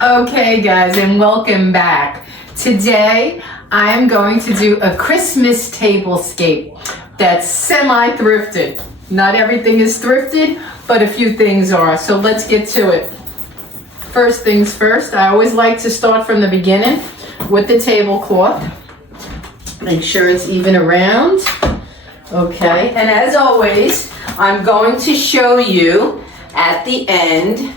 Okay, guys, and welcome back. Today, I am going to do a Christmas tablescape that's semi-thrifted. Not everything is thrifted, but a few things are. So let's get to it. First things first, I always like to start from the beginning with the tablecloth. Make sure it's even around. Okay, and as always, I'm going to show you at the end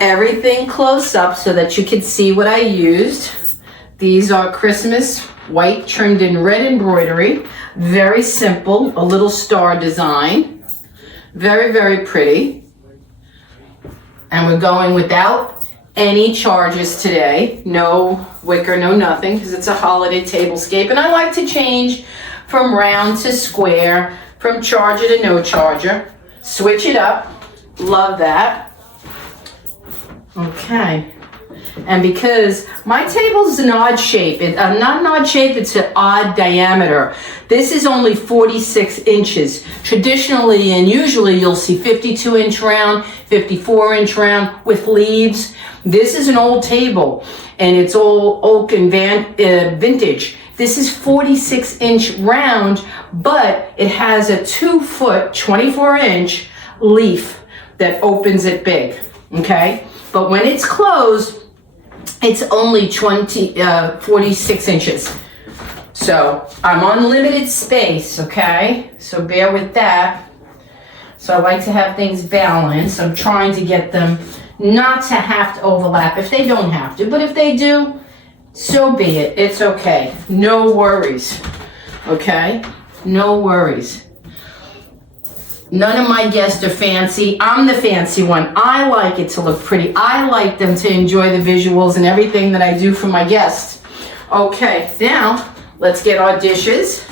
everything close up so that you can see what I used. These are Christmas white trimmed in red embroidery. Very simple, a little star design. Very, very pretty. And we're going without any charges today. No wicker, no nothing, because it's a holiday tablescape. And I like to change from round to square, from charger to no charger. Switch it up. Love that. Okay. And because my table's an odd shape, not an odd shape, it's an odd diameter. This is only 46 inches. Traditionally and usually you'll see 52-inch round, 54-inch round with leaves. This is an old table and it's all oak and vintage. This is 46-inch round, but it has a 2-foot, 24-inch leaf that opens it big, okay? But when it's closed, it's only 46 inches. So I'm on limited space, okay? So bear with that. So I like to have things balanced. I'm trying to get them not to have to overlap if they don't have to, but if they do, so be it. It's okay. No worries, okay? No worries. None of my guests are fancy. I'm the fancy one. I like it to look pretty. I like them to enjoy the visuals and everything that I do for my guests. Okay, now let's get our dishes.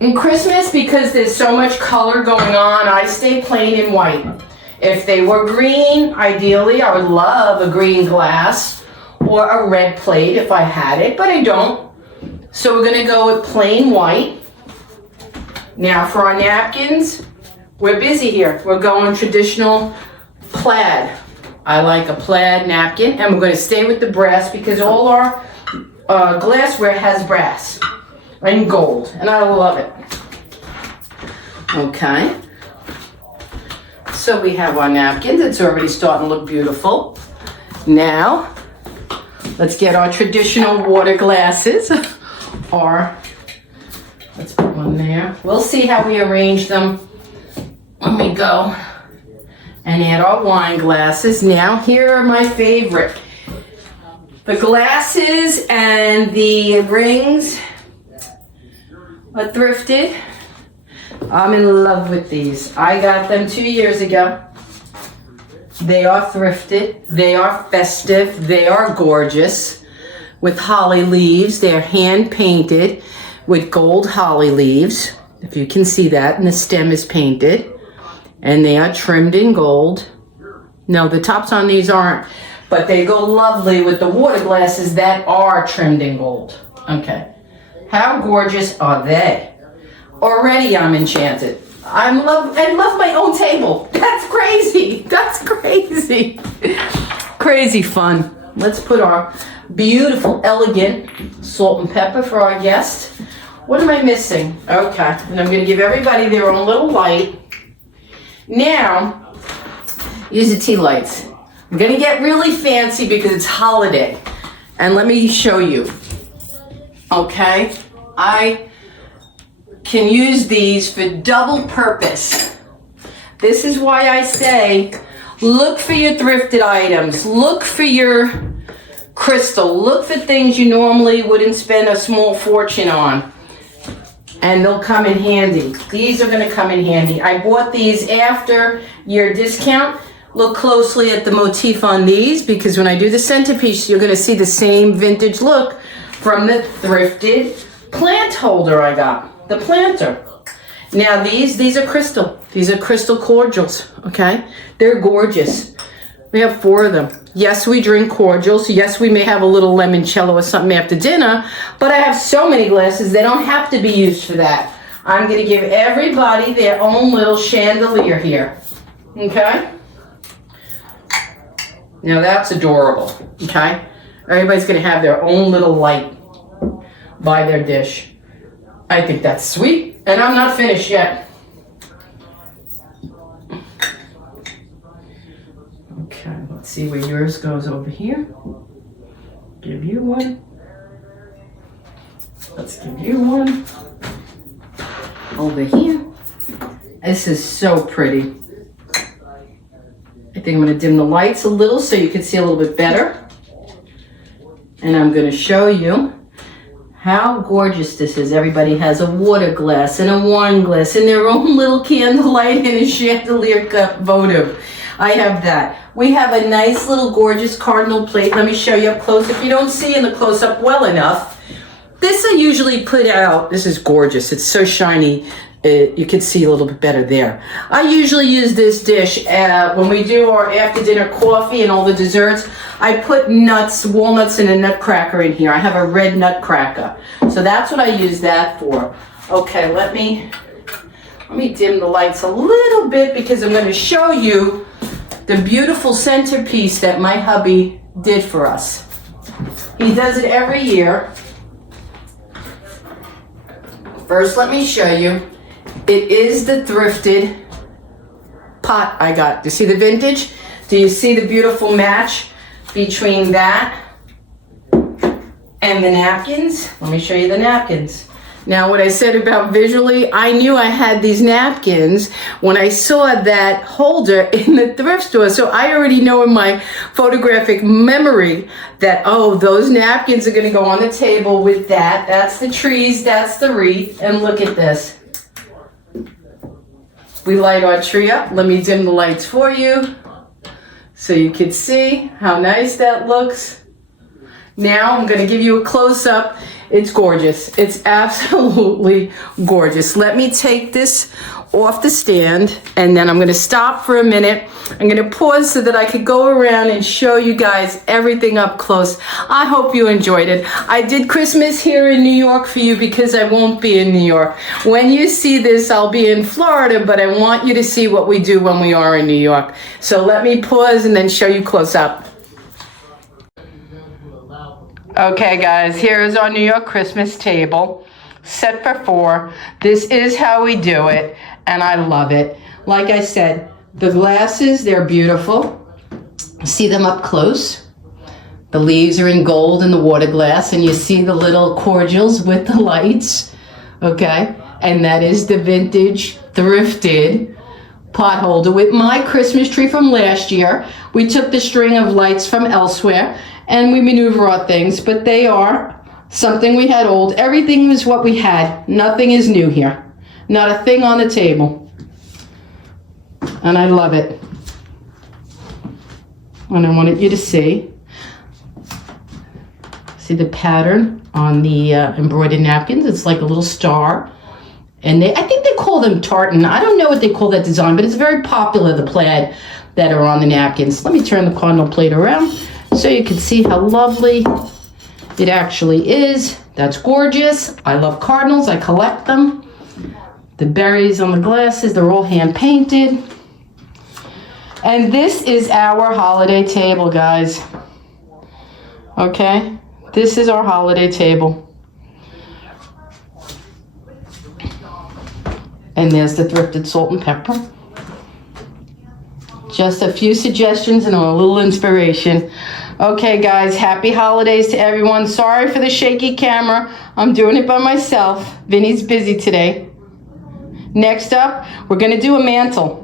In Christmas, because there's so much color going on, I stay plain and white. If they were green, ideally, I would love a green glass or a red plate if I had it, but I don't. So we're gonna go with plain white. Now for our napkins, we're busy here. We're going traditional plaid. I like a plaid napkin, and we're going to stay with the brass because all our glassware has brass and gold, and I love it. Okay. So we have our napkins. It's already starting to look beautiful. Now, let's get our traditional water glasses. Let's put one there. We'll see how we arrange them when we go and add our wine glasses. Now, here are my favorite. The glasses and the rings are thrifted. I'm in love with these. I got them 2 years ago. They are thrifted. They are festive. They are gorgeous with holly leaves. They're hand painted with gold holly leaves, if you can see that, and the stem is painted, and they are trimmed in gold. No, the tops on these aren't, but they go lovely with the water glasses that are trimmed in gold. Okay, how gorgeous are they? Already I'm enchanted. I love my own table. That's crazy. That's crazy. Crazy fun. Let's put our beautiful, elegant salt and pepper for our guest. What am I missing? Okay, and I'm going to give everybody their own little light. Now, use the tea lights. I'm going to get really fancy because it's holiday. And let me show you. Okay, I can use these for double purpose. This is why I say, look for your thrifted items. Look for your crystal. Look for things you normally wouldn't spend a small fortune on. And they'll come in handy. These are gonna come in handy. I bought these after your discount. Look closely at the motif on these because when I do the centerpiece, you're gonna see the same vintage look from the thrifted plant holder I got, the planter. Now these are crystal. These are crystal cordials, okay? They're gorgeous. We have 4 of them. Yes, we drink cordials. Yes, we may have a little limoncello or something after dinner, but I have so many glasses, they don't have to be used for that. I'm going to give everybody their own little chandelier here, okay? Now that's adorable, okay? Everybody's gonna have their own little light by their dish. I think that's sweet, and I'm not finished yet. Okay, let's see where yours goes over here. Give you one. Let's give you one. Over here. This is so pretty. I think I'm gonna dim the lights a little so you can see a little bit better. And I'm gonna show you how gorgeous this is. Everybody has a water glass and a wine glass and their own little candlelight and a chandelier cup votive. I have that. We have a nice little gorgeous cardinal plate. Let me show you up close if you don't see in the close-up well enough. This I usually put out. This is gorgeous. It's so shiny. You can see a little bit better there. I usually use this dish when we do our after-dinner coffee and all the desserts. I put nuts, walnuts, and a nutcracker in here. I have a red nutcracker. So that's what I use that for. Okay, let me dim the lights a little bit because I'm going to show you the beautiful centerpiece that my hubby did for us. He does it every year. First, let me show you. It is the thrifted pot I got. Do you see the vintage? Do you see the beautiful match between that and the napkins? Let me show you the napkins. Now, what I said about visually, I knew I had these napkins when I saw that holder in the thrift store. So I already know in my photographic memory that, oh, those napkins are going to go on the table with that. That's the trees, that's the wreath. And look at this. We light our tree up. Let me dim the lights for you so you can see how nice that looks. Now I'm going to give you a close-up. It's gorgeous. It's absolutely gorgeous. Let me take this off the stand and then I'm going to stop for a minute. I'm going to pause so that I could go around and show you guys everything up close. I hope you enjoyed it. I did Christmas here in New York for you because I won't be in New York. When you see this, I'll be in Florida, but I want you to see what we do when we are in New York. So let me pause and then show you close up. Okay guys, here is our New York Christmas table, set for 4. This is how we do it, and I love it. Like I said, the glasses, they're beautiful. See them up close. The leaves are in gold in the water glass, and you see the little cordials with the lights, okay? And that is the vintage thrifted pot holder with my Christmas tree from last year. We took the string of lights from elsewhere, and we maneuver our things, but they are something we had old. Everything was what we had. Nothing is new here. Not a thing on the table. And I love it. And I wanted you to see the pattern on the embroidered napkins. It's like a little star. And I think they call them tartan. I don't know what they call that design, but it's very popular, the plaid that are on the napkins. Let me turn the cardinal plate around so you can see how lovely it actually is. That's gorgeous. I love cardinals. I collect them. The berries on the glasses, they're all hand painted. And this is our holiday table, guys. Okay? This is our holiday table. And there's the thrifted salt and pepper. Just a few suggestions and a little inspiration. Okay, guys, happy holidays to everyone. Sorry for the shaky camera. I'm doing it by myself. Vinny's busy today. Next up, we're going to do a mantle.